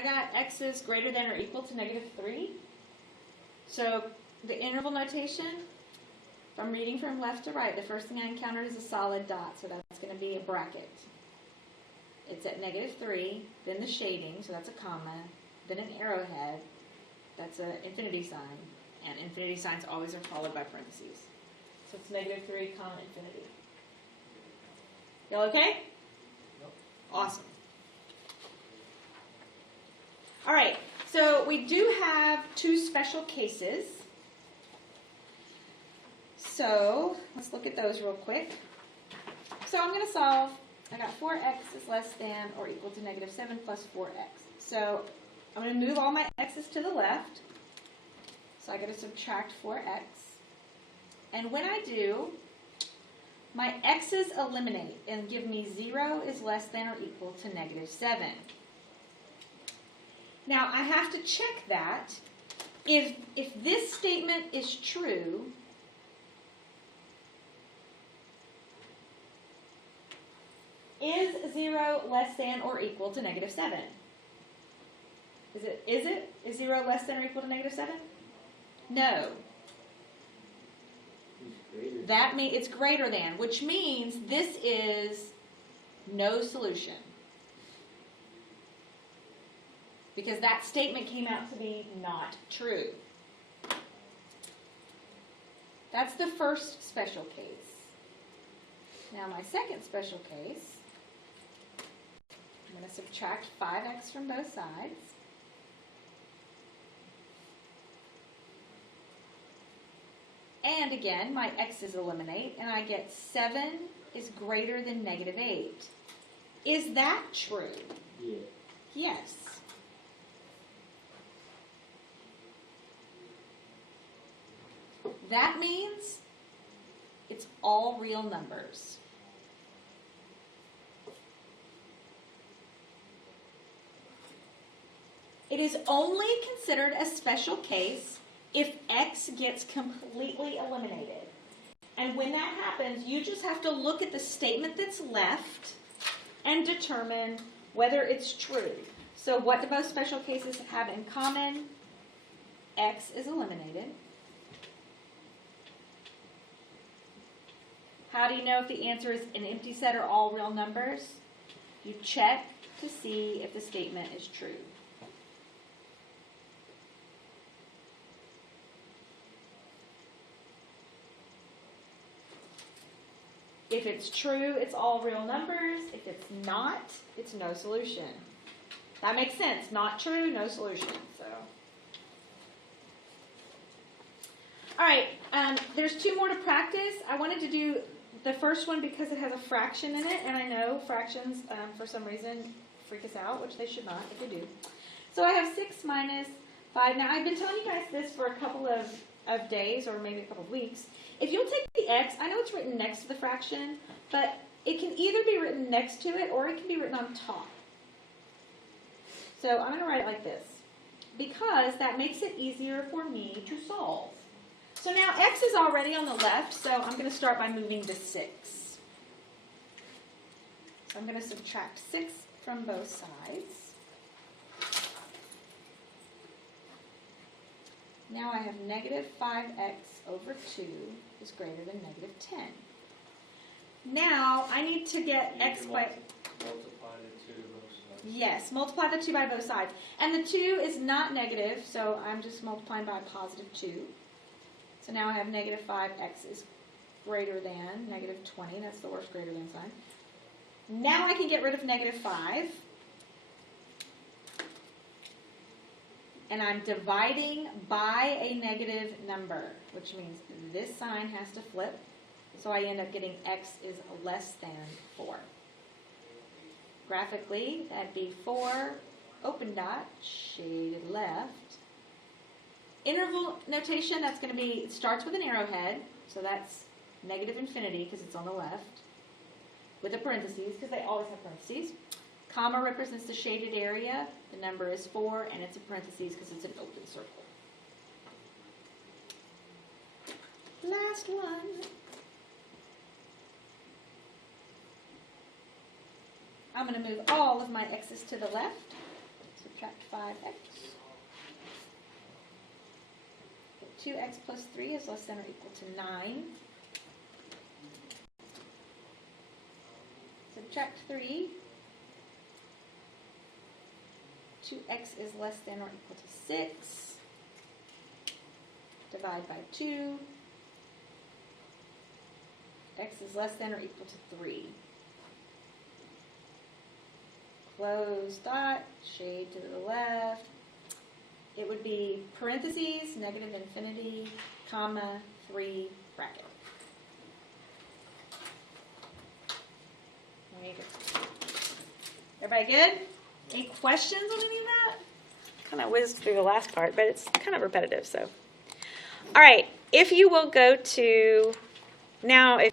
I got x's greater than or equal to -3. So the interval notation, if I'm reading from left to right, the first thing I encountered is a solid dot, so that's going to be a bracket. It's at -3, then the shading, so that's a comma, then an arrowhead, that's an infinity sign, and infinity signs always are followed by parentheses. So it's -3, comma, infinity. Y'all okay? Yep. Awesome. All right, so we do have two special cases. So let's look at those real quick. So I'm going to solve. I got 4x is less than or equal to -7 plus 4x. So I'm going to move all my x's to the left. So I got to subtract 4x. And when I do, my x's eliminate and give me 0 is less than or equal to -7. Now I have to check that. If this statement is true, is 0 less than or equal to -7? Is 0 less than or equal to -7? No. That means it's greater than, which means this is no solution. Because that statement came out to be not true. That's the first special case. Now my second special case, I'm going to subtract 5x from both sides. And again, my x's eliminate, and I get 7 is greater than -8. Is that true? Yeah. Yes. That means it's all real numbers. It is only considered a special case if x gets completely eliminated. And when that happens, you just have to look at the statement that's left and determine whether it's true. So what do both special cases have in common? X is eliminated. How do you know if the answer is an empty set or all real numbers? You check to see if the statement is true. If it's true, it's all real numbers. If it's not, it's no solution. That makes sense. Not true, no solution. So, all right, there's two more to practice. I wanted to do the first one because it has a fraction in it, and I know fractions, for some reason, freak us out, which they should not if they do. So I have 6 minus 5. Now, I've been telling you guys this for a couple of days or maybe a couple of weeks. If you'll take the x, I know it's written next to the fraction, but it can either be written next to it or it can be written on top. So I'm going to write it like this because that makes it easier for me to solve. So now x is already on the left, so I'm going to start by moving to 6. So I'm going to subtract 6 from both sides. Now I have -5x over 2 is greater than -10. Now I need to get x by... Multiply the 2 both sides. Yes, multiply the 2 by both sides. And the 2 is not negative, so I'm just multiplying by a +2. So now I have -5x is greater than -20. That's the worst greater than sign. Now I can get rid of -5. And I'm dividing by a negative number, which means this sign has to flip. So I end up getting x is less than 4. Graphically, that'd be 4, open dot, shaded left. Interval notation, that's going to be, it starts with an arrowhead, so that's -infinity because it's on the left, with a parentheses, because they always have parentheses. Comma represents the shaded area. The number is 4, and it's a parentheses because it's an open circle. Last one. I'm going to move all of my x's to the left. Subtract 5x. 2x plus 3 is less than or equal to 9. Subtract 3. 2x is less than or equal to 6. Divide by 2. X is less than or equal to 3. Close dot, shade to the left. It would be parentheses, negative infinity, comma, 3, bracket. There you go. Everybody good? Any questions on any of that? Kind of whizzed through the last part, but it's kind of repetitive, so. All right, if you will go to, now if